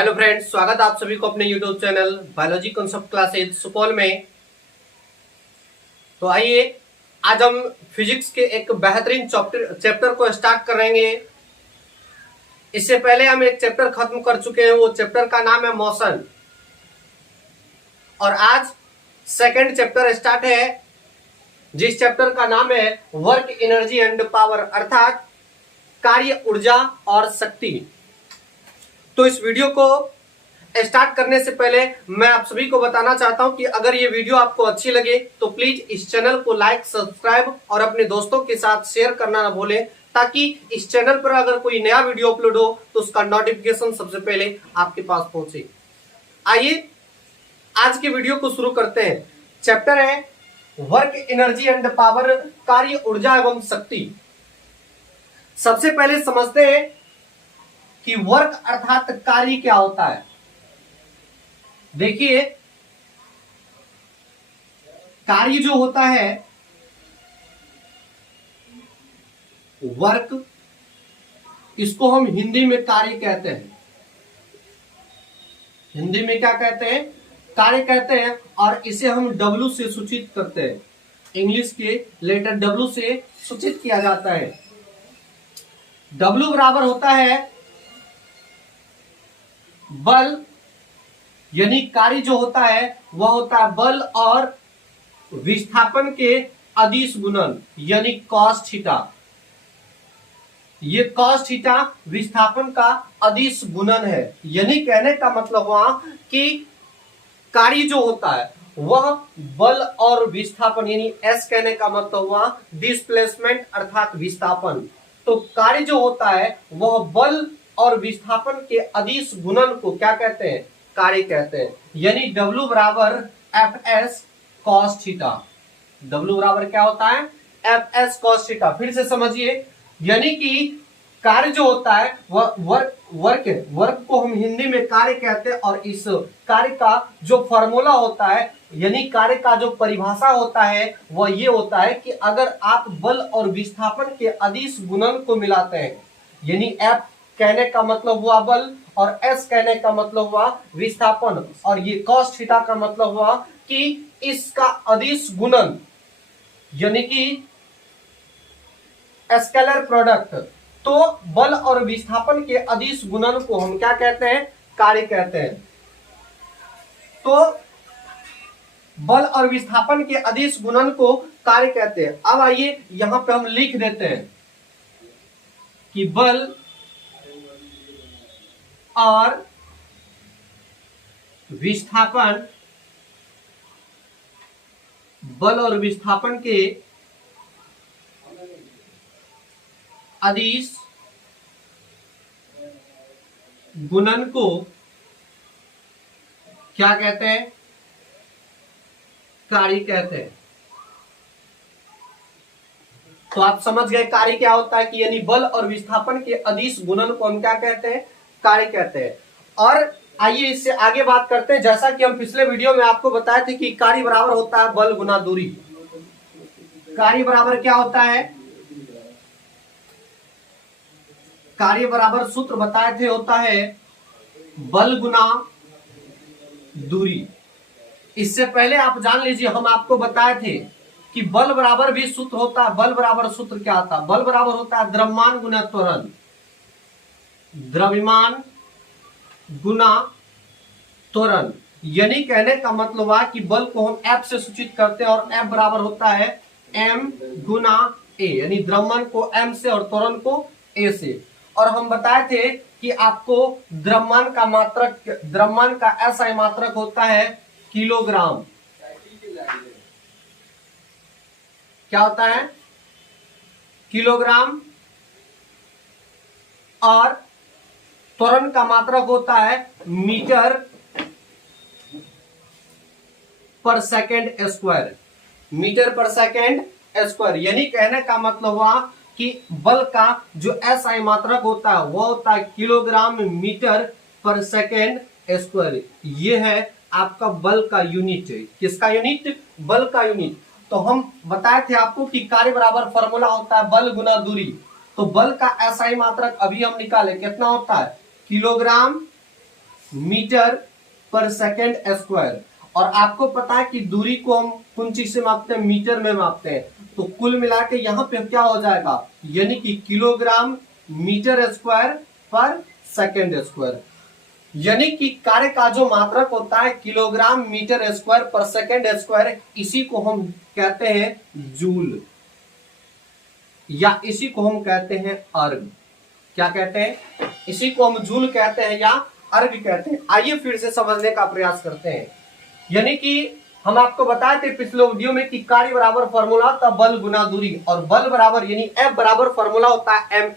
Hello friends, स्वागत है आप सभी को अपने YouTube channel biology concept classes Supaul में। तो आइए आज हम फिजिक्स के एक बेहतरीन चैप्टर को स्टार्ट करेंगे। इससे पहले हम एक चैप्टर खत्म कर चुके हैं, वो चैप्टर का नाम है मोशन। और आज सेकंड चैप्टर स्टार्ट है, जिस चैप्टर का नाम है वर्क, एनर्जी एंड पावर, अर्थात कार्य, ऊर्जा और शक्ति। तो इस वीडियो को स्टार्ट करने से पहले मैं आप सभी को बताना चाहता हूं कि अगर ये वीडियो आपको अच्छी लगे तो प्लीज इस चैनल को लाइक, सब्सक्राइब और अपने दोस्तों के साथ शेयर करना ना भूलें, ताकि इस चैनल पर अगर कोई नया वीडियो अपलोड हो तो उसका नोटिफिकेशन सबसे पहले आपके पास पहुंचे। आइए आज के वीडियो को शुरू करते हैं। चैप्टर है वर्क, एनर्जी एंड पावर, कार्य, ऊर्जा एवं शक्ति। सबसे पहले समझते हैं कि वर्क अर्थात कार्य क्या होता है। देखिए, कार्य जो होता है, वर्क, इसको हम हिंदी में कार्य कहते हैं। हिंदी में क्या कहते हैं? कार्य कहते हैं। और इसे हम W से सूचित करते हैं। इंग्लिश के लेटर W से सूचित किया जाता है। W बराबर होता है बल, यानी कार्य जो होता है वह होता है बल और विस्थापन के अदिश गुणन, यानी कॉस थीटा। ये कॉस थीटा विस्थापन का अदिश गुणन है। यानी कहने का मतलब हुआ कि कार्य जो होता है वह बल और विस्थापन, यानी S कहने का मतलब हुआ डिस्प्लेसमेंट अर्थात विस्थापन। तो कार्य जो होता है वह बल और विस्थापन के अदिश गुणन को क्या कहते हैं? कार्य कहते हैं। यानी W बराबर Fs cos थीटा। W बराबर क्या होता है? Fs cos theta. फिर से समझिए, यानी कि कार्य जो होता है वह वर्क को हम हिंदी में कार्य कहते हैं। और इस कार्य का जो फॉर्मूला होता है, यानी कार्य का जो परिभाषा होता है वह ये होता है कि अगर आप बल और विस्थापन के अदिश गुणन को मिलाते हैं, यानी F कहने का मतलब हुआ बल और S कहने का मतलब हुआ विस्थापन, और ये cos थीटा का मतलब हुआ कि इसका अदिश गुणन, यानी कि स्केलर प्रोडक्ट। तो बल और विस्थापन के अदिश गुणन को हम क्या कहते हैं? कार्य कहते हैं। तो बल और विस्थापन के अदिश गुणन को कार्य कहते हैं। अब आइए यहां पे हम लिख देते हैं कि बल और विस्थापन, बल और विस्थापन के अदिश गुणन को क्या कहते हैं? कार्य कहते हैं। तो आप समझ गए कार्य क्या होता है, कि यानी बल और विस्थापन के अदिश गुणन को हम क्या कहते हैं? कार्य कहते हैं। और आइए इससे आगे बात करते हैं। जैसा कि हम पिछले वीडियो में आपको बताए थे कि कार्य बराबर होता है बल गुना दूरी। कार्य बराबर क्या होता है? कार्य बराबर सूत्र बताए थे होता है बल गुना दूरी। इससे पहले आप जान लीजिए, हम आपको बताए थे कि बल बराबर भी सूत्र होता है। बल बराबर सूत्र क्या होता है? बल बराबर होता है द्रव्यमान गुना त्वरण। द्रव्यमान गुना त्वरण, यानी कहने का मतलब हुआ कि बल को हम F से सूचित करते हैं, और F बराबर होता है M गुना A, यानी द्रव्यमान को M से और त्वरण को A से। और हम बताए थे कि आपको द्रव्यमान का मात्रक, द्रव्यमान का SI मात्रक होता है किलोग्राम। क्या होता है? किलोग्राम। और त्वरण का मात्रक होता है मीटर पर सेकेंड स्क्वायर। मीटर पर सेकेंड स्क्वायर, यानी कहने का मतलब हुआ कि बल का जो SI मात्रक होता है वह होता है किलोग्राम मीटर पर सेकेंड स्क्वायर। ये है आपका बल का यूनिट। किसका यूनिट? बल का यूनिट। तो हम बताए थे आपको कि कार्य बराबर फॉर्मूला होता है बल गुना दूरी। तो बल का SI मात्रक अभी हम निकाले, कितना होता है? किलोग्राम मीटर पर सेकेंड स्क्वायर। और आपको पता है कि दूरी को हम कौन चीज से मापते हैं, मीटर में मापते हैं। तो कुल मिला के यहाँ पे क्या हो जाएगा, यानी कि किलोग्राम मीटर स्क्वायर पर सेकेंड स्क्वायर। यानी कि कार्य का जो मात्रक होता है किलोग्राम मीटर स्क्वायर पर सेकेंड स्क्वायर, इसी को हम कहते हैं जूल, या इसी को हम कहते हैं अर्ग। क्या कहते हैं, इसी को हम जूल कहते हैं या अर्ग कहते हैं। आइए फिर से समझने का प्रयास करते हैं। यानी कि हम आपको बताए थे पिछले वीडियो में कि कार्य बराबर फॉर्मूला था बल गुना दूरी, और बल बराबर यानी F बराबर फॉर्मूला होता है ma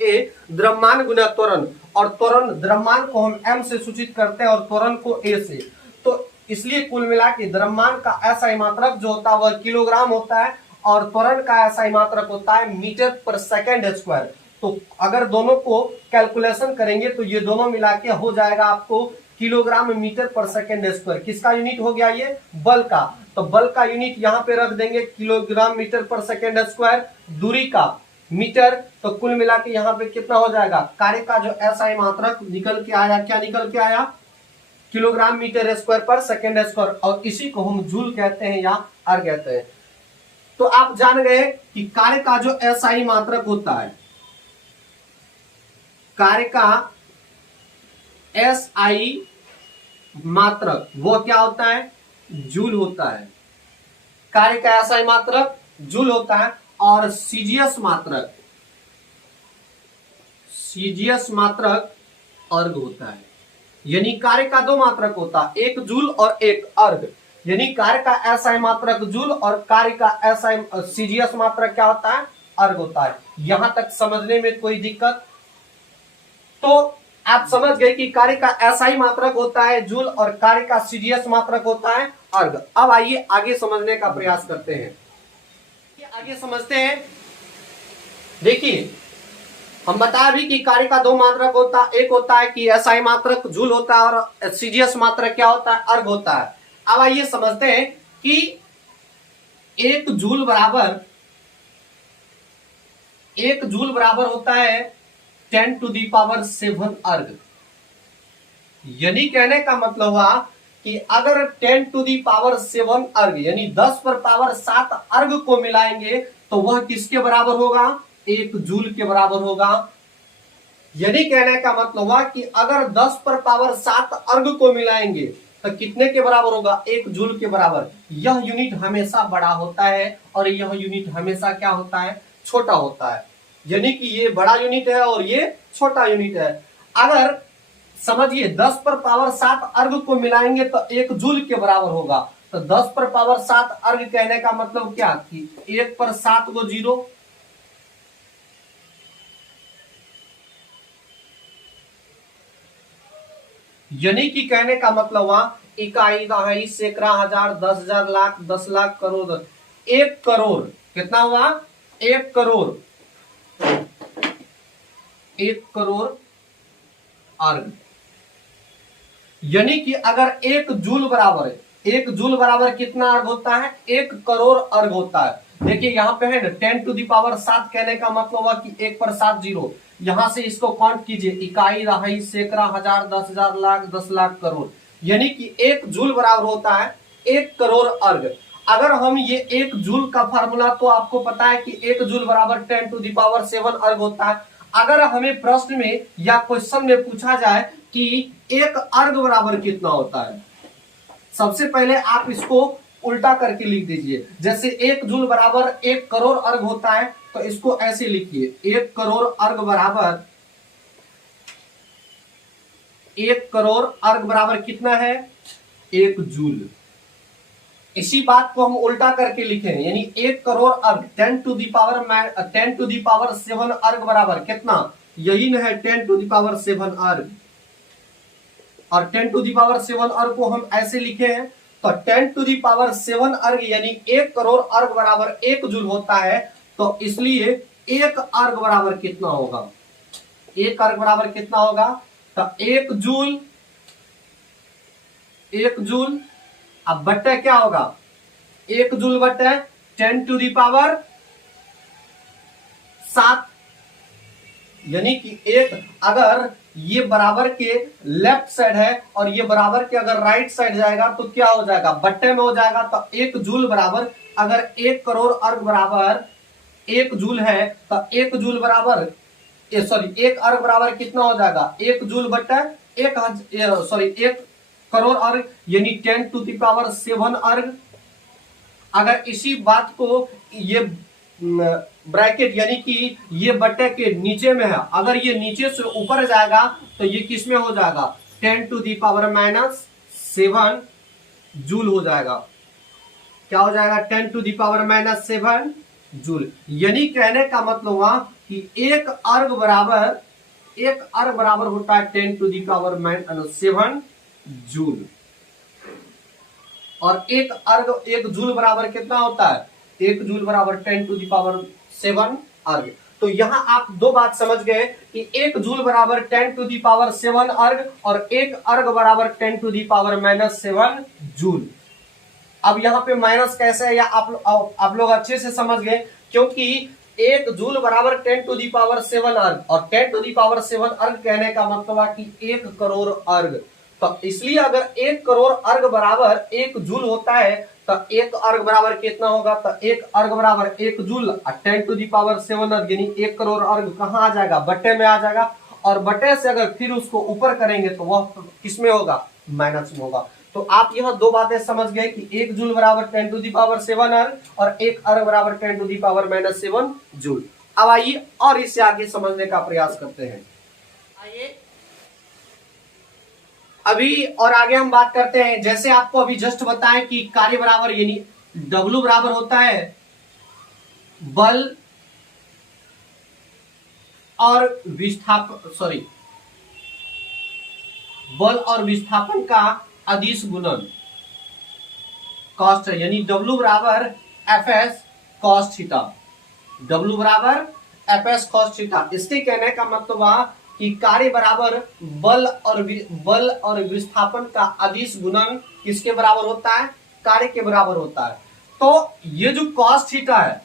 द्रव्यमान गुना त्वरण, और त्वरण द्रव्यमान को हम m से सूचित करते हैं और त्वरण को a से। तो इसलिए कुल मिला के द्रव्यमान का SI मात्रक जो होता है वह किलोग्राम होता है, और त्वरण का SI मात्रक होता है मीटर पर सेकेंड स्क्वायर। तो अगर दोनों को कैलकुलेशन करेंगे तो ये दोनों मिला के हो जाएगा आपको किलोग्राम मीटर पर सेकेंड स्क्वायर। किसका यूनिट हो गया, ये बल का। तो बल का यूनिट यहाँ पे रख देंगे किलोग्राम मीटर पर सेकेंड स्क्वायर, दूरी का मीटर। तो कुल मिला के यहाँ पे कितना हो जाएगा, कार्य का जो SI मात्रक निकल के आया, क्या निकल के आया, किलोग्राम मीटर स्क्वायर पर सेकेंड स्क्वायर, और इसी को हम जूल कहते हैं या अर्ग कहते हैं। तो आप जान गए कि कार्य का जो SI मात्रक होता है, कार्य का SI मात्रक वो क्या होता है, जूल होता है। कार्य का SI मात्रक जूल होता है, और सीजीएस मात्रक अर्ग होता है। यानी कार्य का दो मात्रक होता है, एक जूल और एक अर्ग। यानी कार्य का SI मात्रक जूल और कार्य का SI सीजीएस मात्रक क्या होता है, अर्ग होता है। यहां तक समझने में कोई दिक्कत? तो आप समझ गए कि कार्य का SI मात्रक होता है जूल और कार्य का सीजीएस मात्रक होता है अर्ग। अब आइए आगे समझने का प्रयास करते हैं। आगे समझते हैं। देखिए हम बताया भी कि कार्य का दो मात्रक होता है, एक होता है कि SI मात्रक जूल होता है और सीजीएस मात्रक क्या होता है, अर्ग होता है। अब आइए समझते हैं कि एक जूल बराबर होता है 10⁻⁷ अर्ग। यानी कहने का मतलब हुआ कि अगर 10⁻⁷ अर्ग यानी 10⁻7 अर्ग को मिलाएंगे तो वह किसके बराबर होगा, एक जूल के बराबर होगा। यानी कहने का मतलब हुआ कि अगर 10⁻7 अर्ग को मिलाएंगे तो कितने के बराबर होगा, एक जूल के बराबर। यह यूनिट हमेशा बड़ा होता है और यह यूनिट हमेशा क्या होता है, छोटा होता है। यानी कि ये बड़ा यूनिट है और ये छोटा यूनिट है। अगर समझिए 10⁻7 अर्ग को मिलाएंगे तो एक जूल के बराबर होगा। तो 10⁻7 अर्ग कहने का मतलब क्या कि 1 पर 7 गो जीरो, यानी कि कहने का मतलब हुआ इकाई, दहाई, सैकड़ा, हजार, 10,000, लाख, 10 लाख, करोड़। 1 करोड़ कितना हुआ, 1 करोड़, 1 करोड़ अर्ग। यानी कि अगर एक जूल बराबर कितना अर्ग होता है, 1 करोड़ अर्ग होता है। देखिए यहाँ पे है ना 10⁻7 कहने का मतलब हुआ कि 1 पर 7 जीरो। यहां से इसको काउंट कीजिए, इकाई, दहाई, सैकड़ा, हजार, 10,000, लाख, 10 लाख, करोड़। यानी कि 1 जूल बराबर होता है 1 करोड़ अर्ग। अगर हम ये 1 जूल का फार्मूला तो आपको पता है कि 1 जूल बराबर 10⁻7 अर्ग होता है। अगर हमें प्रश्न में या क्वेश्चन में पूछा जाए कि 1 अर्ग बराबर कितना होता है, सबसे पहले आप इसको उल्टा करके लिख दीजिए। जैसे 1 जूल बराबर 1 करोड़ अर्ग होता है तो इसको ऐसे लिखिए, 1 करोड़ अर्ग बराबर, 1 करोड़ अर्ग बराबर कितना है, 1 जूल। इसी बात को हम उल्टा करके लिखें, यानी 1 करोड़ अर्ग 10⁻7 अर्ग बराबर कितना, यही न है 10⁻7 अर्ग। और 10⁻7 अर्ग को हम ऐसे लिखे हैं तो 10⁻7 अर्ग यानी 1 करोड़ अर्ग बराबर 1 जूल होता है। तो इसलिए 1 अर्ग बराबर कितना होगा, 1 अर्ग बराबर कितना होगा, तो 1 जूल अब बट्टे क्या होगा, 1 जूल बट्टे 10⁻7, यानी कि अगर ये बराबर के लेफ्ट साइड है और ये बराबर के अगर राइट साइड जाएगा तो क्या हो जाएगा, बट्टे में हो जाएगा। तो 1 जूल बराबर, अगर 1 करोड़ अर्ग बराबर 1 जूल है तो 1 जूल बराबर, सॉरी 1 अर्ग बराबर कितना हो जाएगा, 1 जूल बट्टा 1 करोड़ अर्ग यानी 10⁻⁷ अर्ग। अगर इसी बात को ये ब्रैकेट यानी कि ये बट्टे के नीचे में है, अगर ये नीचे से ऊपर जाएगा तो ये किस में हो जाएगा, 10⁻⁷ जूल हो जाएगा। क्या हो जाएगा, 10⁻⁷ जूल। यानी कहने का मतलब हुआ कि एक अर्ग बराबर होता है 10⁻⁷ जूल। और एक जूल बराबर कितना होता है, 1 जूल बराबर 10⁻⁷ अर्ग। तो यहां आप दो बात समझ गए कि 1 जूल बराबर 10⁻⁷ अर्ग और 1 अर्ग बराबर 10⁻⁷ जूल। अब यहाँ पे माइनस कैसे है या आप लोग अच्छे से समझ गए, क्योंकि 1 जूल बराबर 10⁻⁷ अर्ग और 10⁻⁷ अर्ग कहने का मतलब है कि 1 करोड़ अर्ग। तो इसलिए अगर 1 करोड़ अर्ग बराबर 1 जूल होता है तो 1 अर्ग बराबर कितना होगा, तो 1 अर्ग बराबर 1 जूल 10⁻⁷ अर्ग यानी 1 करोड़ अर्ग कहां आ जाएगा, बट्टे में आ जाएगा। और बट्टे से अगर फिर उसको ऊपर करेंगे तो वह किसमें होगा, माइनस में होगा। तो आप यह दो बातें समझ गए कि 1 जूल बराबर 10⁻⁷ अर्ग और 1 अर्ग बराबर 10⁻⁷ जूल। अब आइए और इससे आगे समझने का प्रयास करते हैं। आइए अभी और आगे हम बात करते हैं। जैसे आपको अभी जस्ट बताएं कि कार्य बराबर यानी W बराबर होता है बल और विस्थापन का अदिश गुणन कॉस्ट है, यानी W बराबर Fs cos थीटा, W बराबर Fs cos थीटा। इसके कहने का मतलब हुआ कि कार्य बराबर बल और विस्थापन का अदिश गुणन किसके बराबर होता है, कार्य के बराबर होता है। तो ये जो cos थीटा है,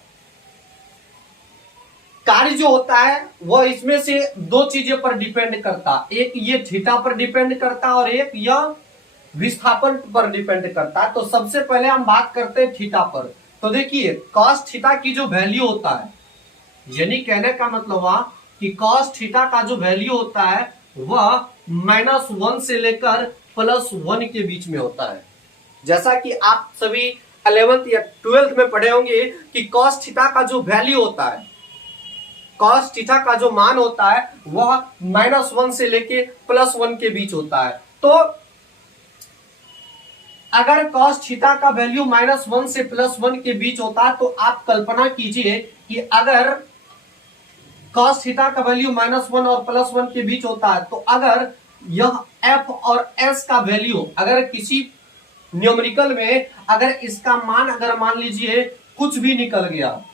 कार्य जो होता है वह इसमें से दो चीजें पर डिपेंड करता है, एक ये थीटा पर डिपेंड करता है और एक यह विस्थापन पर डिपेंड करता है। तो सबसे पहले हम बात करते हैं थीटा पर। तो देखिए cos थीटा की जो वैल्यू होता है, यानी कहने का मतलब हुआ कि cos थीटा का जो वैल्यू होता है वह -1 से लेकर +1 के बीच में होता है। जैसा कि आप सभी 11th या 12th में पढ़े होंगे कि cos थीटा का जो वैल्यू होता है, cos थीटा का जो मान होता है वह -1 से लेके +1 के बीच होता है। तो अगर cos थीटा का वैल्यू -1 से +1 के बीच होता है तो आप कल्पना कीजिए कि अगर cos थीटा का वैल्यू -1 और +1 के बीच होता है तो अगर यह f और s का वैल्यू अगर किसी न्यूमेरिकल में अगर इसका मान अगर मान लीजिए कुछ भी निकल गया,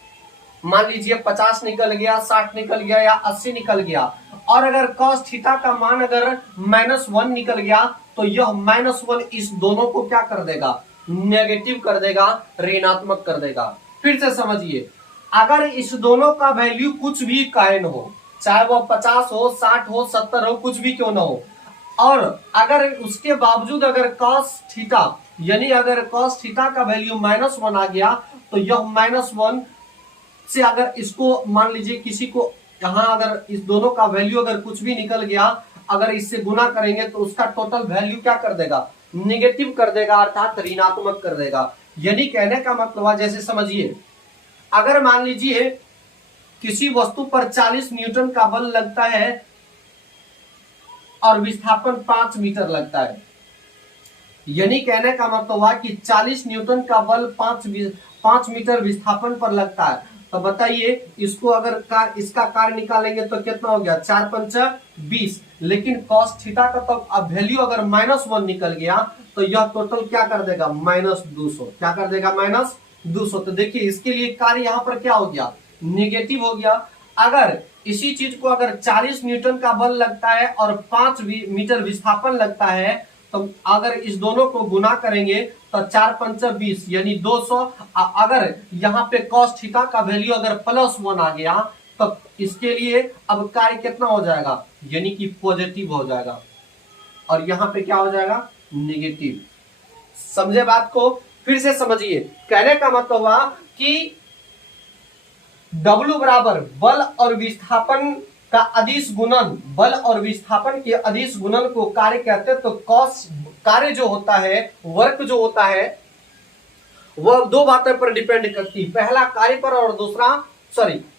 मान लीजिए 50 निकल गया, 60 निकल गया या 80 निकल गया, और अगर cos थीटा का मान अगर -1 निकल गया तो यह -1 इस दोनों को क्या कर देगा, नेगेटिव कर देगा, ऋणात्मक कर देगा। फिर से समझिए, अगर इस दोनों का वैल्यू कुछ भी कायन हो, चाहे वो 50 हो, 60 हो, 70 हो, कुछ भी क्यों ना हो, और अगर उसके बावजूद अगर cos थीटा यानी अगर cos थीटा का वैल्यू -1 आ गया तो यह -1 से अगर इसको मान लीजिए किसी को यहां अगर इस दोनों का वैल्यू अगर कुछ भी निकल गया, अगर इससे गुना करेंगे तो उसका टोटल वैल्यू क्या कर देगा, निगेटिव कर देगा, अर्थात ऋणात्मक कर देगा। यानी कहने का मतलब जैसे समझिए, अगर मान लीजिए किसी वस्तु पर 40 न्यूटन का बल लगता है और विस्थापन 5 मीटर लगता है, यानी कहने का मतलब हुआ कि 40 न्यूटन का बल 5 मीटर विस्थापन पर लगता है। तो बताइए इसको अगर इसका कार्य निकालेंगे तो कितना हो गया, 4 पंचा 20, लेकिन cos थीटा का तो अब वैल्यू अगर -1 निकल गया तो यह टोटल क्या कर देगा, -200, क्या कर देगा, -200। तो देखिए इसके लिए कार्य यहाँ पर क्या हो गया, निगेटिव हो गया। अगर इसी चीज को अगर 40 न्यूटन का बल लगता है और 5 मीटर विस्थापन लगता है, तो अगर इस दोनों को गुना करेंगे तो 4 पंचा 20 यानी 200। अगर यहाँ पे cos थीटा का वैल्यू अगर +1 आ गया तब इसके लिए अब कार्य कितना हो जाएगा, यानी कि पॉजिटिव हो जाएगा, और यहां पे क्या हो जाएगा, नेगेटिव। समझे बात को, फिर से समझिए। कहने का मतलब हुआ कि W बराबर बल और विस्थापन का अदिश गुणन, बल और विस्थापन के अदिश गुणन को कार्य कहते हैं। तो कॉस कार्य जो होता है, वर्क जो होता है, वह दो बातों पर डिपेंड करती है, पहला कार्य पर और दूसरा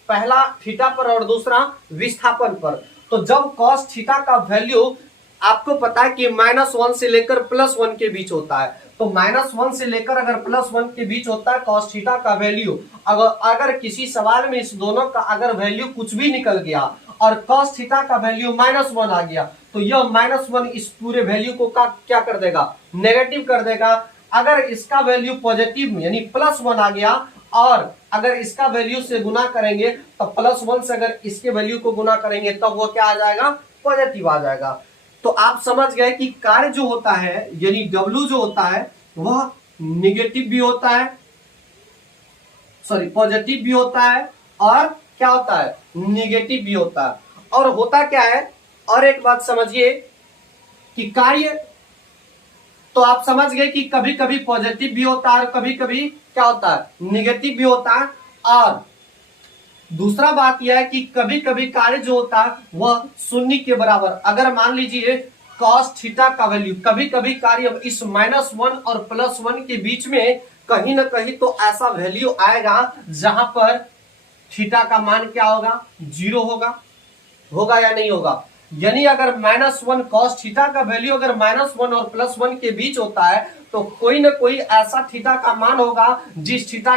पहला थीटा पर और दूसरा विस्थापन पर। तो जब कॉस थीटा का वैल्यू आपको पता है कि -1 से लेकर +1 के बीच होता है, तो -1 से लेकर अगर +1 के बीच होता है कॉस थीटा का वैल्यू, अगर किसी सवाल में इस दोनों का अगर वैल्यू कुछ भी निकल गया और कॉस थीटा का वैल्यू -1 आ गया, तो यह -1 इस पूरे वैल्यू को क्या कर देगा, नेगेटिव कर देगा। अगर इसका वैल्यू पॉजिटिव यानी +1 आ गया और अगर इसका वैल्यू से गुना करेंगे तो +1 से अगर इसके वैल्यू को गुना करेंगे तब वो क्या आ जाएगा, पॉजिटिव आ जाएगा। तो आप समझ गए कि कार्य जो होता है यानी W जो होता है वह निगेटिव भी होता है, पॉजिटिव भी होता है, और क्या होता है, निगेटिव भी होता है। और होता क्या है, और एक बात समझिए कि कार्य तो आप समझ गए कि कभी कभी पॉजिटिव भी होता है और कभी कभी क्या होता है, निगेटिव भी होता है। और दूसरा बात यह है कि कभी कभी कार्य जो होता है वह शून्य के बराबर, अगर मान लीजिए cos थीटा का वैल्यू, कभी कभी कार्य इस -1 और +1 के बीच में कहीं ना कहीं तो ऐसा वैल्यू आएगा जहां पर थीटा का मान क्या होगा, 0 होगा या नहीं होगा। यानी अगर -1 cos थीटा का वैल्यू अगर -1 और +1 के बीच होता है तो कोई ना कोई ऐसा थीटा का मान होगा जिस थीटा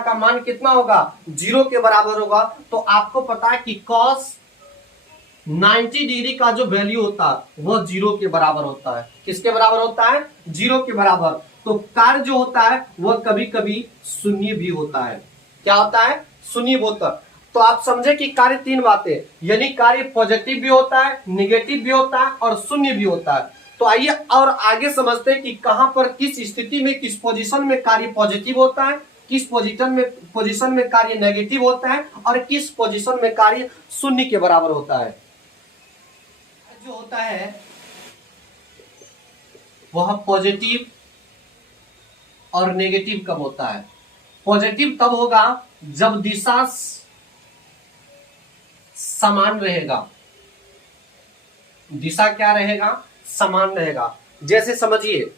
का मान कितना होगा, 0 के बराबर होगा। तो आपको पता है कि cos 90 डिग्री का जो वैल्यू होता है वह 0 के बराबर होता है। किसके बराबर होता है, 0 के बराबर। तो कार्य जो होता है वह कभी कभी शून्य भी होता है। क्या होता है, शून्य होता है। तो आप समझे कि कार्य तीन बातें, यानी कार्य पॉजिटिव भी होता है, निगेटिव भी होता है और शून्य भी होता है। तो आइए और आगे समझते हैं कि कहां पर किस स्थिति में किस पोजीशन में कार्य पॉजिटिव होता है, किस पोजीशन में कार्य नेगेटिव होता है और किस पोजीशन में कार्य शून्य के बराबर होता है। जो होता है वह पॉजिटिव और नेगेटिव कब होता है, पॉजिटिव तब होगा जब दिशा समान रहेगा। दिशा क्या रहेगा, समान रहेगा। जैसे समझिए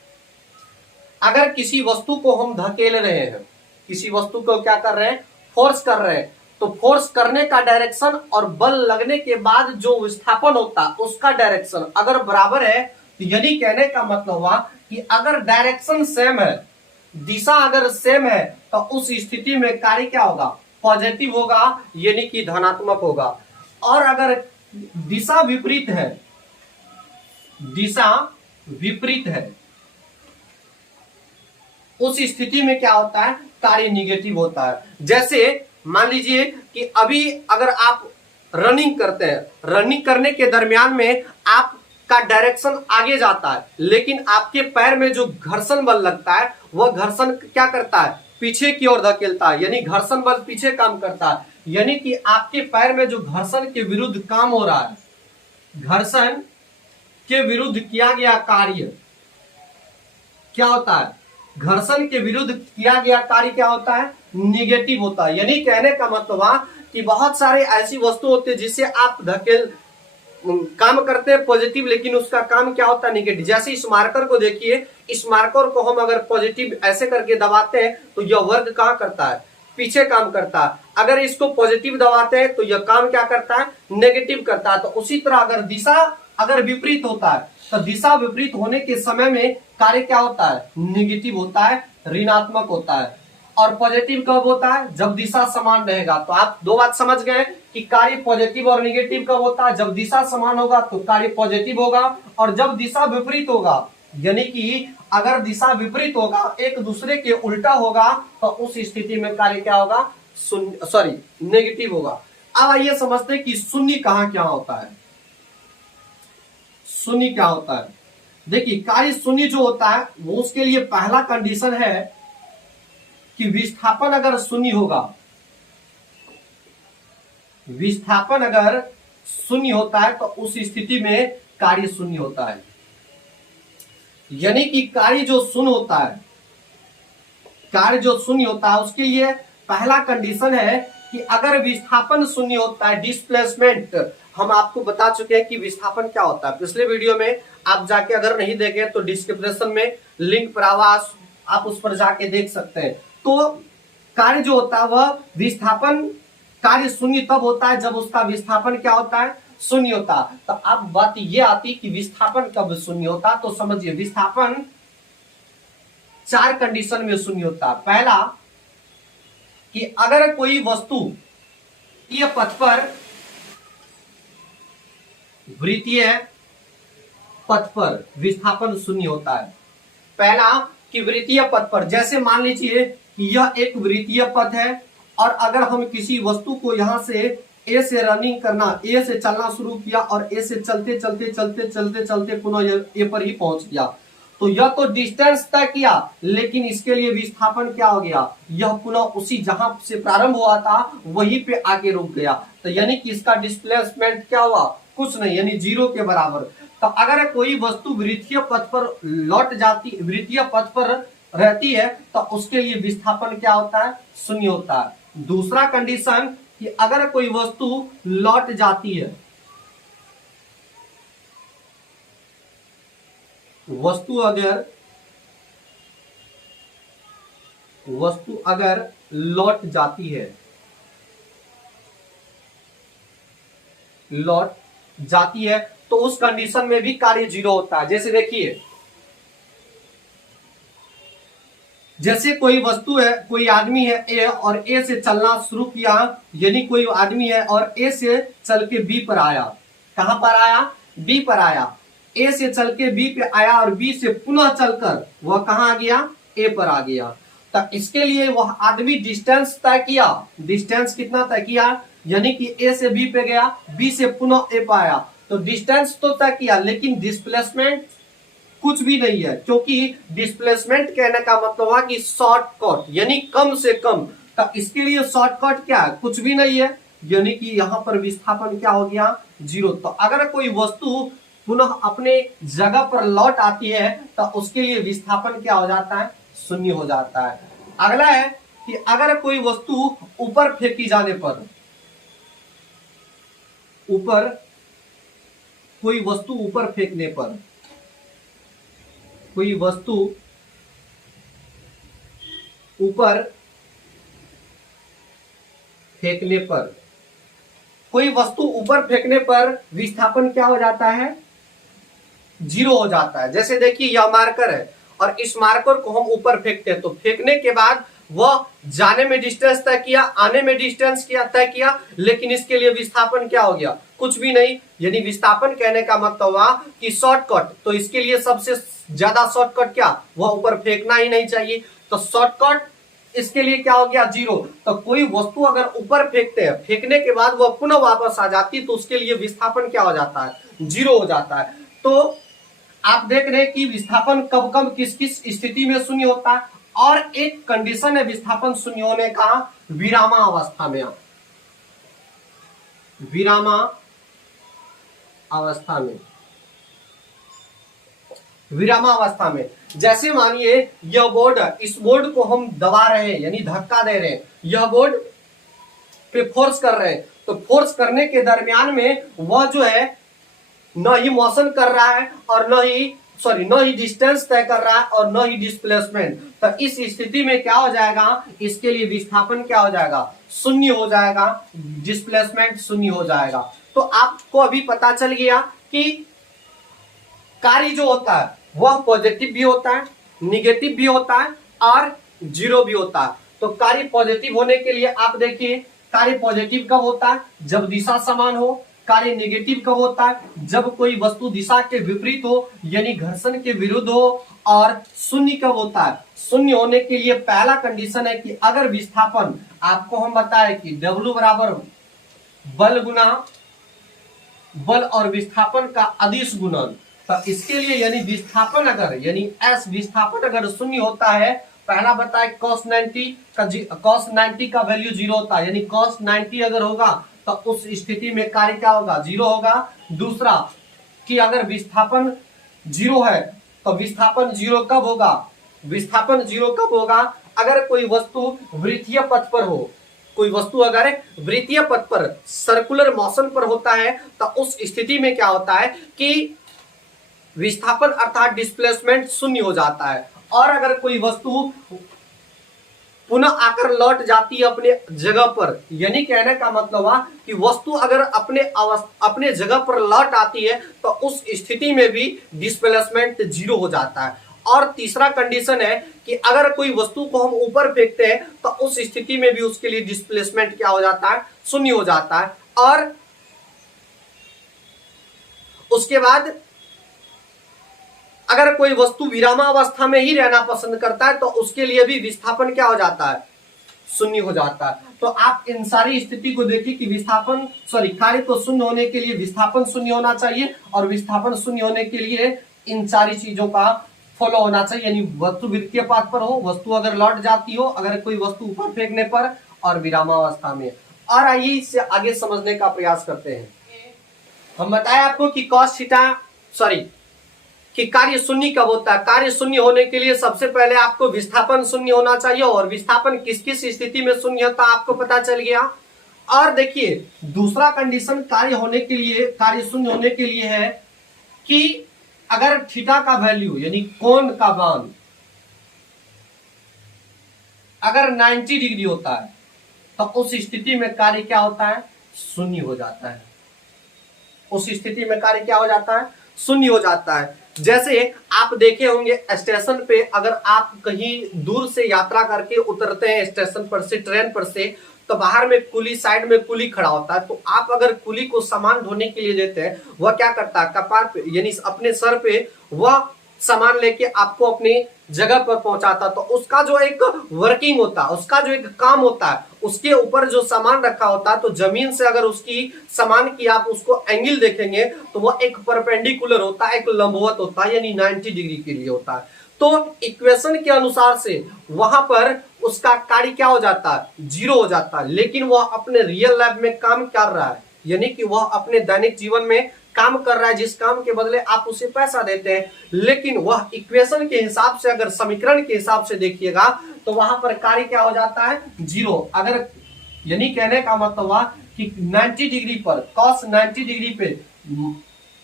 अगर किसी वस्तु को हम धकेल रहे हैं, किसी वस्तु को क्या कर रहे हैं, फोर्स कर रहे हैं, तो फोर्स करने का डायरेक्शन और बल लगने के बाद जो विस्थापन होता है उसका डायरेक्शन अगर बराबर है, तो यानी कहने का मतलब हुआ कि अगर डायरेक्शन सेम है, दिशा अगर सेम है, तो उस स्थिति में कार्य क्या होगा, पॉजिटिव होगा, यानी कि धनात्मक होगा। और अगर दिशा विपरीत है, दिशा विपरीत है, उस स्थिति में क्या होता है, कार्य निगेटिव होता है। जैसे मान लीजिए कि अभी अगर आप रनिंग करते हैं, रनिंग करने के दरमियान में आपका डायरेक्शन आगे जाता है, लेकिन आपके पैर में जो घर्षण बल लगता है वह घर्षण क्या करता है, पीछे की ओर धकेलता है, यानी घर्षण बल पीछे काम करता है। यानी कि आपके पैर में जो घर्षण के विरुद्ध काम हो रहा है, घर्षण के विरुद्ध किया गया कार्य क्या होता है, घर्षण के विरुद्ध किया गया कार्य क्या होता है, निगेटिव होता है। यानी कहने का मतलब हुआ कि बहुत सारे ऐसी वस्तु होते हैं जिससे आप काम करते हैं पॉजिटिव, लेकिन उसका काम क्या होता है, निगेटिव। जैसे इस मार्कर को देखिए, इस मार्कर को हम अगर पॉजिटिव ऐसे करके दबाते हैं तो यह वर्ग कहां करता है, पीछे काम करता है। अगर इसको पॉजिटिव दबाते हैं तो यह काम क्या करता है, नेगेटिव करता है। तो उसी तरह अगर दिशा अगर विपरीत होता है तो दिशा विपरीत होने के समय में कार्य क्या होता है, निगेटिव होता है, ऋणात्मक होता है। और पॉजिटिव कब होता है, जब दिशा समान रहेगा। तो आप दो बात समझ गए कि कार्य पॉजिटिव और निगेटिव कब होता है, जब दिशा समान होगा तो कार्य पॉजिटिव होगा, और जब दिशा विपरीत होगा, यानी कि अगर दिशा विपरीत होगा, एक दूसरे के उल्टा होगा, तो उस स्थिति में कार्य क्या होगा, नेगेटिव होगा। अब आइए समझते हैं कि शून्य कहां क्या होता है। शून्य क्या होता है, देखिए कार्य शून्य जो होता है वो उसके लिए पहला कंडीशन है कि विस्थापन अगर शून्य होगा, विस्थापन अगर शून्य होता है तो उस स्थिति में कार्य शून्य होता है। यानी कि कार्य जो शून्य होता है, कार्य जो शून्य होता है उसके लिए पहला कंडीशन है कि अगर विस्थापन शून्य होता है, डिस्प्लेसमेंट हम आपको बता चुके हैं कि विस्थापन क्या होता है पिछले वीडियो में, आप जाके अगर नहीं देखे तो डिस्क्रिप्शन में लिंक पर आवाज आप उस पर जाके देख सकते हैं। तो कार्य जो होता है वह विस्थापन कार्य शून्य तब होता है जब उसका विस्थापन क्या होता है, शून्य होता है। तो अब बात ये आती कि विस्थापन कब शून्य होता, तो समझिए विस्थापन 4 कंडीशन में शून्य होता है। पहला कि अगर कोई वस्तु ये पथ पर वृत्तीय पथ पर विस्थापन शून्य होता है। पहला कि वृत्तीय पथ पर, जैसे मान लीजिए कि यह एक वृत्तीय पथ है और अगर हम किसी वस्तु को यहां से ए से रनिंग करना, ए से चलना शुरू किया और ए से चलते चलते चलते चलते चलते पुनः ए पर ही पहुंच गया, तो यह तो डिस्टेंस तय किया लेकिन इसके लिए विस्थापन क्या हो गया, यह पुनः उसी जहां से प्रारंभ हुआ था वहीं पे आके रुक गया। तो यानी कि इसका डिस्प्लेसमेंट क्या हुआ, कुछ नहीं, यानी 0 के बराबर। तो अगर कोई वस्तु वृत्तीय पथ पर लौट जाती, वृत्तीय पथ पर रहती है तो उसके लिए विस्थापन क्या होता है, शून्य होता है। दूसरा कंडीशन कि अगर कोई वस्तु लौट जाती है, वस्तु अगर लौट जाती है, तो उस कंडीशन में भी कार्य 0 होता है। जैसे देखिए, जैसे कोई वस्तु है, कोई आदमी है ए और ए से चलना शुरू किया, यानी कोई आदमी है और ए से चल के बी पर आया, कहां पर आया, बी पर आया, ए से चल के बी पे आया और बी से पुनः चलकर वह कहां आ गया, ए पर आ गया। तो इसके लिए वह आदमी डिस्टेंस तय किया, डिस्टेंस कितना तय किया, यानी कि ए से बी पे गया, बी से पुनः ए पर आया, तो डिस्टेंस तो तय किया लेकिन डिस्प्लेसमेंट कुछ भी नहीं है, क्योंकि डिस्प्लेसमेंट कहने का मतलब हुआ कि शॉर्टकट यानी कम से कम। तो इसके लिए शॉर्टकट क्या है, कुछ भी नहीं है, यानी कि यहां पर विस्थापन क्या हो गया, 0। तो अगर कोई वस्तु पुनः अपने जगह पर लौट आती है तो उसके लिए विस्थापन क्या हो जाता है, शून्य हो जाता है। अगला है कि अगर कोई वस्तु ऊपर फेंकी जाने पर, कोई वस्तु ऊपर फेंकने पर, कोई वस्तु ऊपर फेंकने पर, कोई वस्तु ऊपर फेंकने पर विस्थापन क्या हो जाता है, 0 हो जाता है। जैसे देखिए यह मार्कर है और इस मार्कर को हम ऊपर फेंकते हैं, तो फेंकने के बाद वह जाने में डिस्टेंस तय किया, आने में डिस्टेंस किया तय किया, लेकिन इसके लिए विस्थापन क्या हो गया, कुछ भी नहीं। यानी विस्थापन कहने का मतलब हुआ कि शॉर्टकट, तो इसके लिए सबसे ज्यादा शॉर्टकट क्या, वह ऊपर फेंकना ही नहीं चाहिए, तो शॉर्टकट इसके लिए क्या हो गया, 0। तो कोई वस्तु अगर ऊपर फेंकते हैं, फेंकने के बाद वह पुनः वापस आ जाती तो उसके लिए विस्थापन क्या हो जाता है, 0 हो जाता है। तो आप देख रहे हैं कि विस्थापन कब कब किस किस स्थिति में शून्य होता है। और एक कंडीशन है विस्थापन शून्य होने का, विरामावस्था में, विरामावस्था में जैसे मानिए यह बोर्ड, इस बोर्ड को हम दबा रहे हैं यानी धक्का दे रहे हैं, यह बोर्ड पे फोर्स कर रहे हैं, तो फोर्स करने के दरमियान में वह जो है न ही मोशन कर रहा है और न ही डिस्टेंस तय कर रहा है और न ही डिस्प्लेसमेंट। तो इस स्थिति में क्या हो जाएगा, इसके लिए विस्थापन क्या हो जाएगा, शून्य हो जाएगा, डिस्प्लेसमेंट शून्य हो जाएगा। तो आपको अभी पता चल गया कि कार्य जो होता है वह पॉजिटिव भी होता है, निगेटिव भी होता है और 0 भी होता है। तो कार्य पॉजिटिव होने के लिए आप देखिए, कार्य पॉजिटिव कब होता है, जब दिशा समान हो। कार्य नेगेटिव कब होता है, जब कोई वस्तु दिशा के विपरीत हो यानी घर्षण के विरुद्ध हो। और शून्य कब होता है, शून्य होने के लिए पहला कंडीशन है कि अगर विस्थापन, आपको हम बताए कि W बराबर बल गुना बल और विस्थापन का अदिश गुणन। तो इसके लिए यानी विस्थापन अगर, यानी S विस्थापन अगर शून्य होता है, पहला बताए cos 90 का वैल्यू 0 होता है, यानी cos 90 अगर होगा तो उस स्थिति में कार्य क्या होगा, 0 होगा। दूसरा कि अगर विस्थापन 0 है तो विस्थापन 0 कब होगा, विस्थापन 0 कब होगा, अगर कोई वस्तु वृत्तीय पथ पर हो, कोई वस्तु अगर वृत्तीय पथ पर सर्कुलर मोशन पर होता है तो उस स्थिति में क्या होता है कि विस्थापन अर्थात डिस्प्लेसमेंट शून्य हो जाता है। और अगर कोई वस्तु पुनः आकर लौट जाती है अपने जगह पर, यानी कहने का मतलब हुआ कि वस्तु अगर अपने जगह पर लौट आती है तो उस स्थिति में भी डिस्प्लेसमेंट 0 हो जाता है। और तीसरा कंडीशन है कि अगर कोई वस्तु को हम ऊपर फेंकते हैं तो उस स्थिति में भी उसके लिए डिस्प्लेसमेंट क्या हो जाता है, शून्य हो जाता है। और उसके बाद अगर कोई वस्तु विरामावस्था में ही रहना पसंद करता है तो उसके लिए भी विस्थापन क्या हो जाता है, शून्य हो जाता है। तो आप इन सारी स्थिति को देखिए कि विस्थापन कार्य को शून्य होने के लिए विस्थापन शून्य होना चाहिए और विस्थापन शून्य होने के लिए इन सारी चीजों का फॉलो होना चाहिए, यानी वस्तु वृत्तीय पथ पर हो, वस्तु अगर लौट जाती हो, अगर कोई वस्तु ऊपर फेंकने पर, और विरामावस्था में। और आइए इससे आगे समझने का प्रयास करते हैं। हम बताएं आपको कि cos थीटा कि कार्य शून्य कब होता है। कार्य शून्य होने के लिए सबसे पहले आपको विस्थापन शून्य होना चाहिए, और विस्थापन किस किस स्थिति में शून्य होता है आपको पता चल गया। और देखिए दूसरा कंडीशन कार्य होने के लिए, कार्य शून्य होने के लिए है कि अगर थीटा का वैल्यू यानी कोण का मान अगर 90 डिग्री होता है तो उस स्थिति में कार्य क्या होता है, शून्य हो जाता है। उस स्थिति में कार्य क्या हो जाता है, शून्य हो जाता है। जैसे आप देखे होंगे स्टेशन पे अगर आप कहीं दूर से यात्रा करके उतरते हैं स्टेशन पर से, ट्रेन पर से, तो बाहर में कुली, साइड में कुली खड़ा होता है। तो आप अगर कुली को सामान ढोने के लिए देते हैं, वह क्या करता है, कपार पे यानी अपने सर पे वह सामान लेके आपको अपनी जगह पर पहुंचाता। तो उसका जो एक वर्किंग होता है, उसका जो एक काम होता है, उसके ऊपर जो सामान रखा होता है, तो जमीन से अगर उसकी सामान की आप उसको एंगल देखेंगे तो वह एक परपेंडिकुलर होता है, एक लंबवत होता है, यानी 90 डिग्री के लिए होता है। तो इक्वेशन के अनुसार से वहां पर उसका कार्य क्या हो जाता है, 0 हो जाता है। लेकिन वह अपने रियल लाइफ में काम कर रहा है, यानी कि वह अपने दैनिक जीवन में काम कर रहा है, जिस काम के बदले आप उसे पैसा देते हैं। लेकिन वह इक्वेशन के हिसाब से, अगर समीकरण के हिसाब से देखिएगा तो वहां पर कार्य क्या हो जाता है, 0। अगर यानी कहने का मतलब हुआ कि 90 डिग्री पर cos 90 डिग्री पे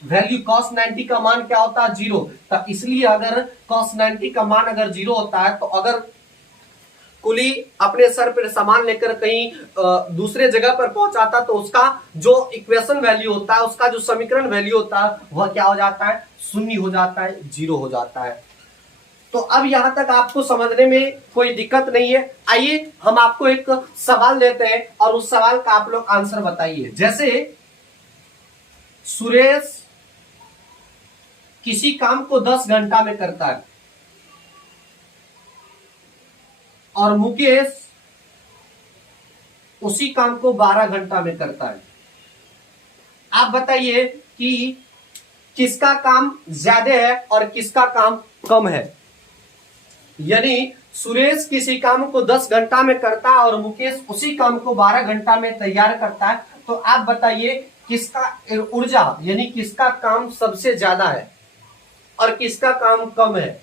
वैल्यू cos 90 का मान क्या होता है, 0। तो इसलिए अगर cos 90 का मान अगर 0 होता है तो अगर कुली अपने सर पर सामान लेकर कहीं दूसरे जगह पर पहुंचाता तो उसका जो इक्वेशन वैल्यू होता है, उसका जो समीकरण वैल्यू होता है, वह क्या हो जाता है, शून्य हो जाता है, 0 हो जाता है। तो अब यहां तक आपको समझने में कोई दिक्कत नहीं है। आइए हम आपको एक सवाल देते हैं और उस सवाल का आप लोग आंसर बताइए। जैसे सुरेश किसी काम को 10 घंटा में करता है और मुकेश उसी काम को 12 घंटा में करता है। आप बताइए कि किसका काम ज्यादा है और किसका काम कम है। यानी सुरेश किसी काम को 10 घंटा में करता है और मुकेश उसी काम को 12 घंटा में तैयार करता है। तो आप बताइए किसका ऊर्जा यानी किसका काम सबसे ज्यादा है और किसका काम कम है।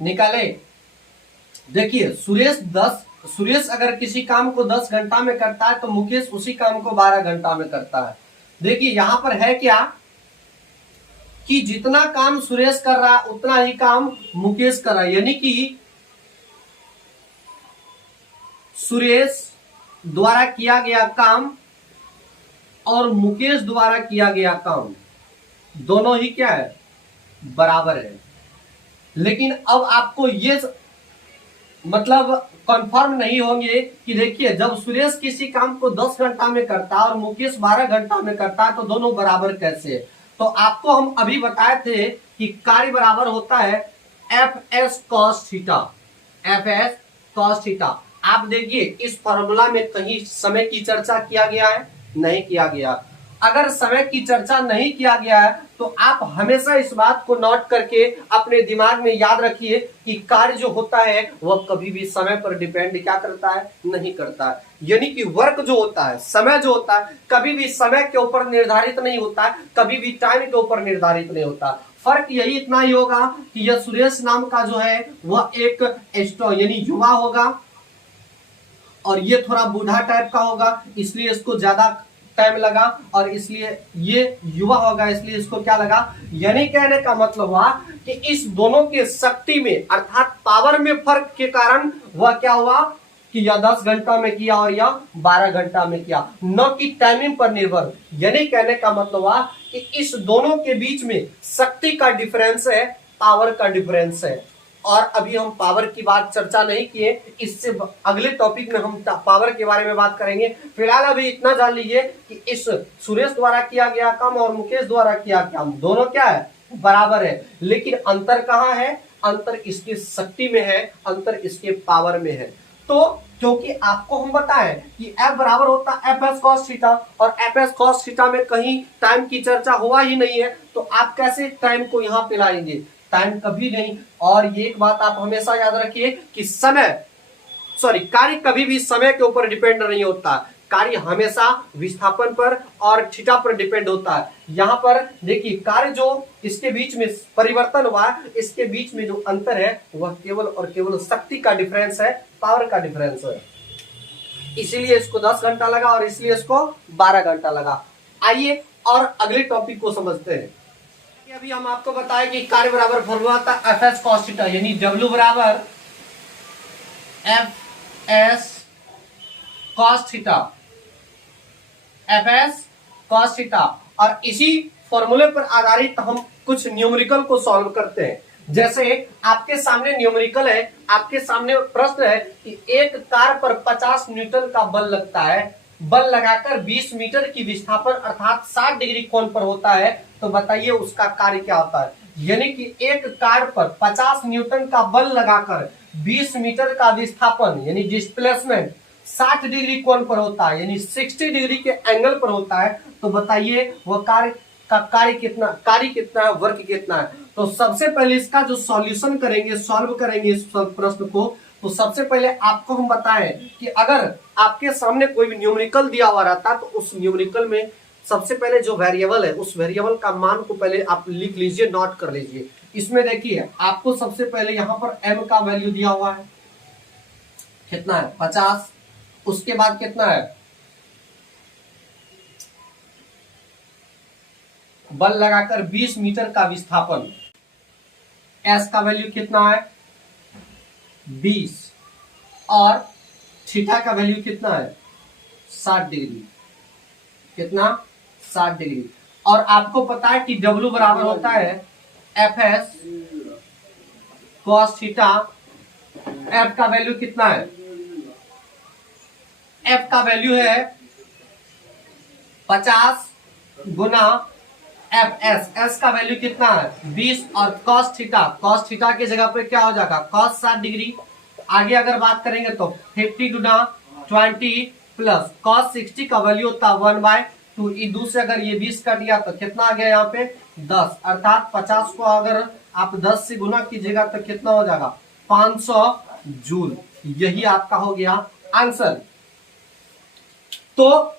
निकाले। देखिए सुरेश अगर किसी काम को 10 घंटा में करता है तो मुकेश उसी काम को 12 घंटा में करता है। देखिए यहां पर है क्या कि जितना काम सुरेश कर रहा है उतना ही काम मुकेश कर रहा है, यानी कि सुरेश द्वारा किया गया काम और मुकेश द्वारा किया गया काम दोनों ही क्या है, बराबर है। लेकिन अब आपको ये मतलब कंफर्म नहीं होंगे कि देखिए जब सुरेश किसी काम को 10 घंटा में करता है और मुकेश 12 घंटा में करता है तो दोनों बराबर कैसे है। तो आपको हम अभी बताए थे कि कार्य बराबर होता है F S cos theta, F S cos theta. आप देखिए इस फॉर्मूला में कहीं समय की चर्चा किया गया है? नहीं किया गया। अगर समय की चर्चा नहीं किया गया है तो आप हमेशा इस बात को नोट करके अपने दिमाग में याद रखिए कि कार्य जो होता है वह कभी भी समय पर डिपेंड क्या करता है? नहीं करता है। यानी कि वर्क जो होता है, समय जो होता है, कभी भी समय के ऊपर निर्धारित नहीं होता है, कभी भी टाइम के ऊपर निर्धारित नहीं होता। फर्क यही इतना ही होगा कि यह सुरेश नाम का जो है वह एक यानी युवा होगा और ये थोड़ा बूढ़ा टाइप का होगा, इसलिए इसको ज्यादा टाइम लगा, और इसलिए ये युवा होगा इसलिए इसको क्या लगा। यानी कहने का मतलब हुआ कि इस दोनों के शक्ति में अर्थात पावर में फर्क के कारण वह क्या हुआ कि यह 10 घंटा में किया और यह 12 घंटा में किया, न कि टाइमिंग पर निर्भर। यानी कहने का मतलब हुआ कि इस दोनों के बीच में शक्ति का डिफरेंस है, पावर का डिफरेंस है। और अभी हम पावर की बात चर्चा नहीं किए, इससे अगले टॉपिक में हम पावर के बारे में बात करेंगे। फिलहाल अभी इतना जान लीजिए कि इस सुरेश द्वारा किया गया काम और मुकेश द्वारा किया काम दोनों क्या है? बराबर है। लेकिन अंतर कहां है? अंतर इसकी शक्ति में है, अंतर इसके पावर में है। तो क्योंकि आपको हम बताएं कि F बराबर होता है एफ एस कॉस थीटा, और एफ एस कॉस थीटा में कहीं टाइम की चर्चा हुआ ही नहीं है, तो आप कैसे टाइम को यहां पे लाएंगे? टाइम कभी नहीं। और ये एक बात आप हमेशा याद रखिए कि कार्य कभी भी समय के ऊपर डिपेंड नहीं होता। कार्य हमेशा विस्थापन पर और थीटा पर डिपेंड होता है। यहां पर देखिए कार्य जो इसके बीच में परिवर्तन हुआ, इसके बीच में जो अंतर है वह केवल और केवल शक्ति का डिफरेंस है, पावर का डिफरेंस है। इसीलिए इसको 10 घंटा लगा और इसलिए इसको 12 घंटा लगा। आइए और अगले टॉपिक को समझते हैं। अभी हम आपको बताएं कि कार्य बराबर फॉर्मूला था एफ एस कॉस थीटा, यानी डब्ल्यू बराबर F S cos theta, F S cos theta. और इसी फॉर्मूले पर आधारित हम कुछ न्यूमेरिकल को सॉल्व करते हैं। जैसे आपके सामने न्यूमेरिकल है, आपके सामने प्रश्न है कि एक कार पर 50 न्यूटन का बल लगता है, बल लगाकर 20 मीटर की विस्थापन अर्थात 60 डिग्री कोण पर होता है, तो बताइए उसका कार्य क्या होता है। यानी कि एक कार पर 50 न्यूटन का बल लगाकर 20 मीटर का विस्थापन यानी डिस्प्लेसमेंट 60 डिग्री कोण पर होता है, यानी 60 डिग्री के एंगल पर होता है, तो बताइए वह कार्य कितना है, वर्क कितना है। तो सबसे पहले इसका जो सॉल्यूशन करेंगे, सॉल्व करेंगे इस प्रश्न को, तो सबसे पहले आपको हम बताएं कि अगर आपके सामने कोई भी न्यूमेरिकल दिया हुआ रहता तो उस न्यूमेरिकल में सबसे पहले जो वेरिएबल है उस वेरिएबल का मान को पहले आप लिख लीजिए, नोट कर लीजिए। इसमें देखिए आपको सबसे पहले यहां पर m का वैल्यू दिया हुआ है, कितना है? 50। उसके बाद कितना है? बल लगाकर 20 मीटर का विस्थापन। s का वैल्यू कितना है? 20। और थीटा का वैल्यू कितना है? 60 डिग्री। कितना? 60 डिग्री। और आपको पता है कि W बराबर होता है F S cos theta. F का वैल्यू कितना है? F का वैल्यू है 50 गुना एफ एस। S का वैल्यू कितना है? 20। और कॉस थीटा की जगह पे क्या हो जाएगा? Cos 60 degree. आगे अगर बात करेंगे तो 50 गुना 20 प्लस कॉस 60 का वैल्यू होता है 1/2। दूसरे अगर ये 20 का दिया तो कितना आ गया यहाँ पे? 10। अर्थात 50 को अगर आप 10 से गुना कीजिएगा तो कितना हो जाएगा? 500 जूल। यही आपका हो गया आंसर। तो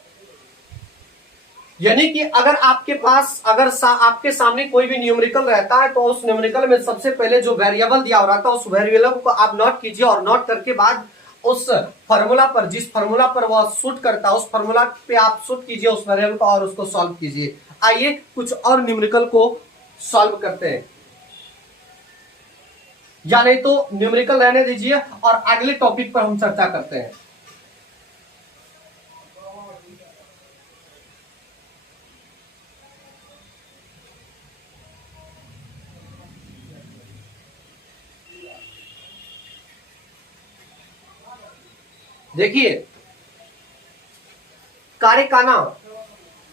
यानी कि अगर आपके पास आपके सामने कोई भी न्यूमेरिकल रहता है तो उस न्यूमेरिकल में सबसे पहले जो वेरिएबल दिया हो रहा था उस वेरिएबल को आप नोट कीजिए, और नोट करके बाद उस फार्मूला पर, जिस फार्मूला पर वह सूट करता है उस फार्मूला पे आप सूट कीजिए उस वेरिएबल को और उसको सॉल्व कीजिए। आइए कुछ और न्यूमेरिकल को सॉल्व करते हैं, या नहीं तो न्यूमेरिकल रहने दीजिए और अगले टॉपिक पर हम चर्चा करते हैं। देखिए कार्य का ना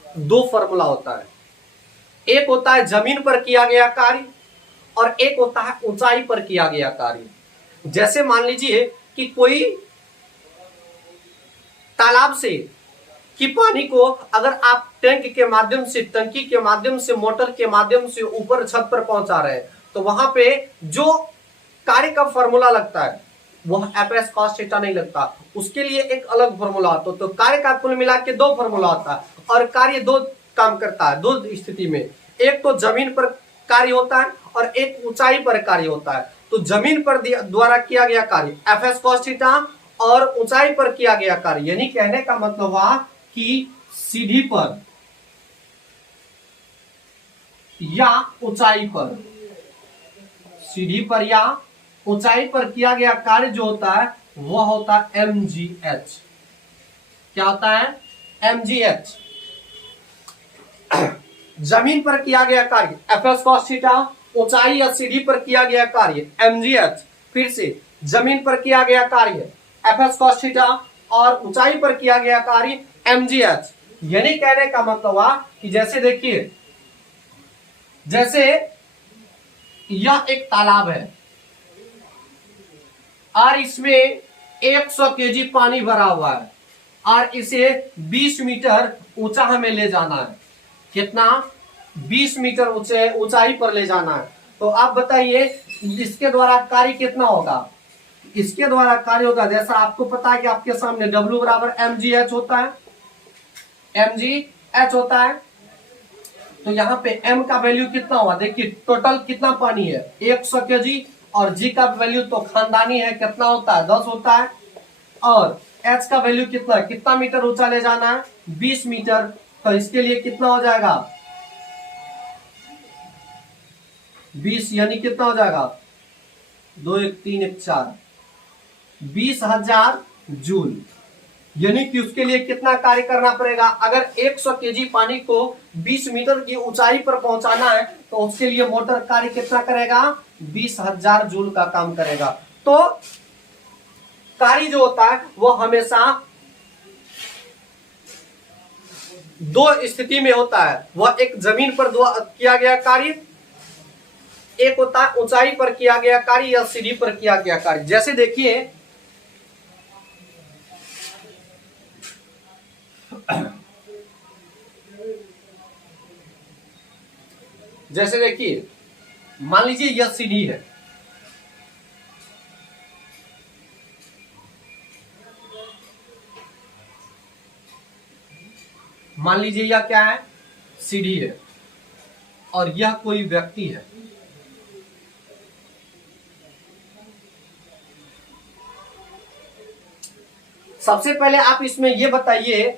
दो फॉर्मूला होता है। एक होता है जमीन पर किया गया कार्य और एक होता है ऊंचाई पर किया गया कार्य। जैसे मान लीजिए कि कोई तालाब से कि पानी को अगर आप टैंक के माध्यम से, टंकी के माध्यम से, मोटर के माध्यम से ऊपर छत पर पहुंचा रहे हैं, तो वहां पे जो कार्य का फॉर्मूला लगता है वह एफ कॉस थीटा नहीं लगता, उसके लिए एक अलग फॉर्मूला आता है। तो कार्य का कुल मिला के दो फॉर्मूला आता है और कार्य दो काम करता है दो स्थिति में, एक तो जमीन पर कार्य होता है और एक ऊंचाई पर कार्य होता है। तो जमीन पर द्वारा किया गया कार्य एफ कॉस थीटा और ऊंचाई पर किया गया कार्य, यानी कहने का मतलब हुआ कि सीढ़ी पर या ऊंचाई पर, सीढ़ी पर या ऊंचाई पर किया गया कार्य जो होता है वह होता है mgh। क्या होता है? mgh। जमीन पर किया गया कार्य एफ कॉस थीटा, ऊंचाई या सीढ़ी पर किया गया कार्य mgh। फिर से जमीन पर किया गया कार्य एफ कॉस थीटा और ऊंचाई पर किया गया कार्य mgh। यानी कहने का मतलब हुआ कि जैसे देखिए, जैसे यह एक तालाब है और इसमें 100 केजी पानी भरा हुआ है और इसे 20 मीटर ऊंचा हमें ले जाना है। कितना? 20 मीटर ऊंचाई पर ले जाना है। तो आप बताइए इसके द्वारा कार्य कितना होगा? इसके द्वारा कार्य होगा, जैसा आपको पता है कि आपके सामने W बराबर mgh होता है, mgh होता है। तो यहाँ पे m का वैल्यू कितना हुआ? देखिए टोटल कितना पानी है 100 केजी और g का वैल्यू तो खानदानी है, कितना होता है 10 होता है। और h का वैल्यू कितना है, कितना मीटर ऊंचा ले जाना है 20 मीटर। तो इसके लिए कितना हो जाएगा 20, यानी कितना हो जाएगा 2 1 3 1 4 20,000 जूल। यानी कि उसके लिए कितना कार्य करना पड़ेगा? अगर 100 केजी पानी को 20 मीटर की ऊंचाई पर पहुंचाना है तो उसके लिए मोटर कार्य कितना करेगा? 20,000 जूल का काम करेगा। तो कार्य जो होता है वो हमेशा दो स्थिति में होता है। वह एक जमीन पर किया गया कार्य, एक होता है ऊंचाई पर किया गया कार्य या सीढ़ी पर किया गया कार्य। जैसे देखिए जैसे देखिए मान लीजिए यह सीढ़ी है, मान लीजिए यह क्या है? सीढ़ी है और यह कोई व्यक्ति है। सबसे पहले आप इसमें यह बताइए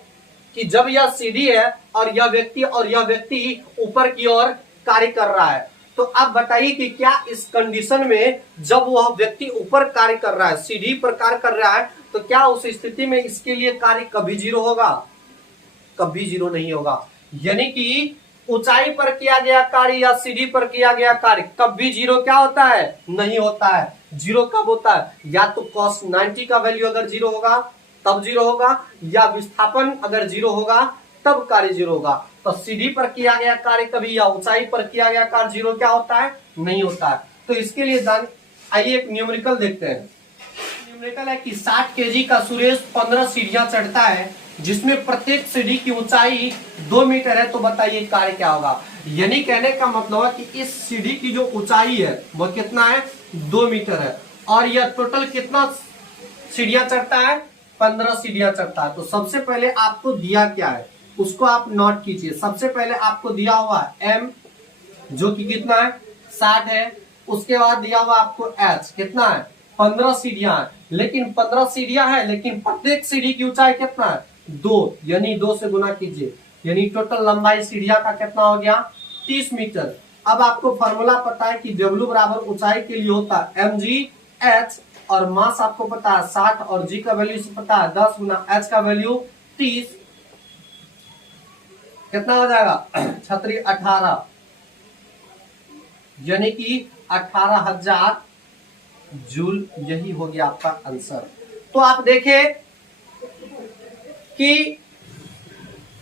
कि जब यह सीढ़ी है और यह व्यक्ति ऊपर की ओर कार्य कर रहा है, तो आप बताइए कि क्या इस कंडीशन में जब वह व्यक्ति ऊपर कार्य कर रहा है, सीढ़ी पर कार्य कर रहा है, तो क्या उस स्थिति में इसके लिए कार्य कभी जीरो होगा? कभी जीरो नहीं होगा। यानी कि ऊंचाई पर किया गया कार्य या सीढ़ी पर किया गया कार्य कभी जीरो क्या होता है? नहीं होता है। जीरो कब होता है? या तो cos 90 का वैल्यू अगर जीरो होगा तब जीरो होगा, या विस्थापन अगर जीरो होगा तब कार्य जीरो होगा। तो सीढ़ी पर किया गया कार्य कभी या ऊंचाई पर किया गया कार्य जीरो क्या होता है? नहीं होता है। तो इसके लिए आइए एक न्यूमेरिकल देखते हैं। न्यूमेरिकल है कि 60 केजी का सुरेश 15 सीढ़ियां चढ़ता है जिसमें प्रत्येक सीढ़ी की ऊंचाई 2 मीटर है, तो बताइए कार्य क्या होगा? यानी कहने का मतलब है कि इस सीढ़ी की जो ऊंचाई है वो कितना है? 2 मीटर है और यह टोटल कितना सीढ़ियां चढ़ता है? 15 सीढ़ियां चढ़ता है। तो सबसे पहले आपको दिया क्या है उसको आप नोट कीजिए। सबसे पहले आपको दिया हुआ m जो कि कितना है? 60 है। उसके बाद दिया हुआ आपको h कितना है? 15 सीढ़ियां है। लेकिन 15 सीढ़ियां है लेकिन प्रत्येक सीढ़ी की ऊंचाई कितना है? 2, यानी 2 से गुना कीजिए, यानी टोटल लंबाई सीढ़ियां का कितना हो गया? 30 मीटर। अब आपको फॉर्मूला पता है कि W बराबर ऊंचाई के लिए होता है mgh और मास आपको पता है 60 और g का वैल्यू से पता है 10 गुना h का वैल्यू 30, कितना हो जाएगा? 18, यानी कि 18,000 जूल। यही हो गया आपका आंसर। तो आप देखें कि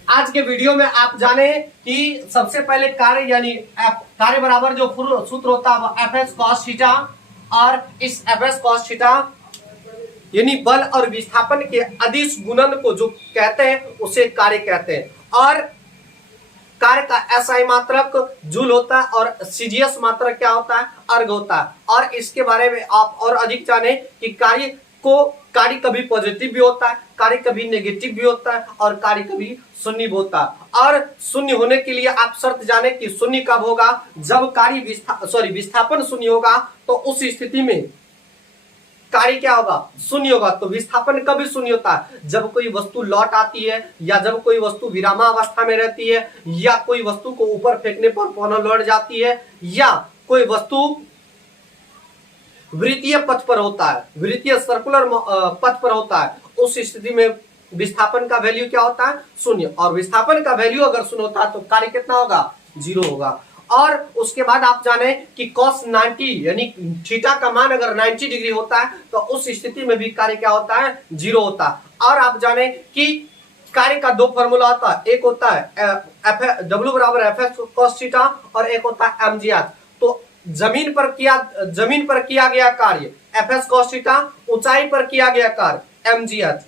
आज के वीडियो में आप जाने कि सबसे पहले कार्य यानी कार्य बराबर जो सूत्र होता है वो एफ एस कॉस थीटा, और इस एफ एस कॉस थीटा यानी बल और विस्थापन के अदिश गुणन को जो कहते हैं उसे कार्य कहते हैं। और कार्य का एसआई मात्रक जूल होता है और सीजीएस मात्रक क्या होता है, अर्ग होता है। और इसके बारे में आप और अधिक जाने कि कार्य कभी पॉजिटिव भी होता है, कार्य कभी नेगेटिव भी होता है, और कार्य कभी शून्य भी होता है। और शून्य होने के लिए आप शर्त जाने कि शून्य कब होगा, जब विस्थापन शून्य होगा, तो उस स्थिति में कार्य क्या होगा, शून्य होगा। तो विस्थापन कब शून्य होता है, जब कोई वस्तु लौट आती है, या जब कोई वस्तु विरामावस्था में रहती है, या कोई वस्तु को ऊपर फेंकने पर पुनः लौट जाती है, या कोई वस्तु वृत्तीय पथ पर होता है, वृत्तीय सर्कुलर पथ पर होता है। उस स्थिति में विस्थापन का वैल्यू क्या होता है, शून्य। और विस्थापन का वैल्यू अगर शून्य होता है तो कार्य कितना होगा, 0 होगा। और उसके बाद आप जाने कि cos 90 यानी थीटा का मान अगर 90 डिग्री होता है तो उस स्थिति में भी कार्य क्या होता है, 0 होता है। और आप जाने कि कार्य का दो फॉर्मूला होता है, एक होता है W बराबर एफ एस कॉस थीटा, और एक होता है mgh। तो जमीन पर किया गया कार्य एफ एस कॉस थीटा, ऊंचाई पर किया गया कार्य mgh।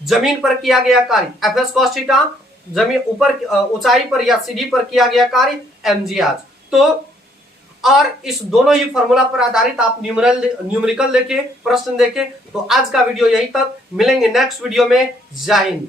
जमीन पर किया गया कार्य एफ एस कॉस थीटा, जमीन ऊपर ऊंचाई पर या सीढ़ी पर किया गया कार्य mgh। तो और इस दोनों ही फॉर्मूला पर आधारित आप न्यूमेरिकल देखें, प्रश्न देखें। तो आज का वीडियो यही तक, मिलेंगे नेक्स्ट वीडियो में। जय हिंद।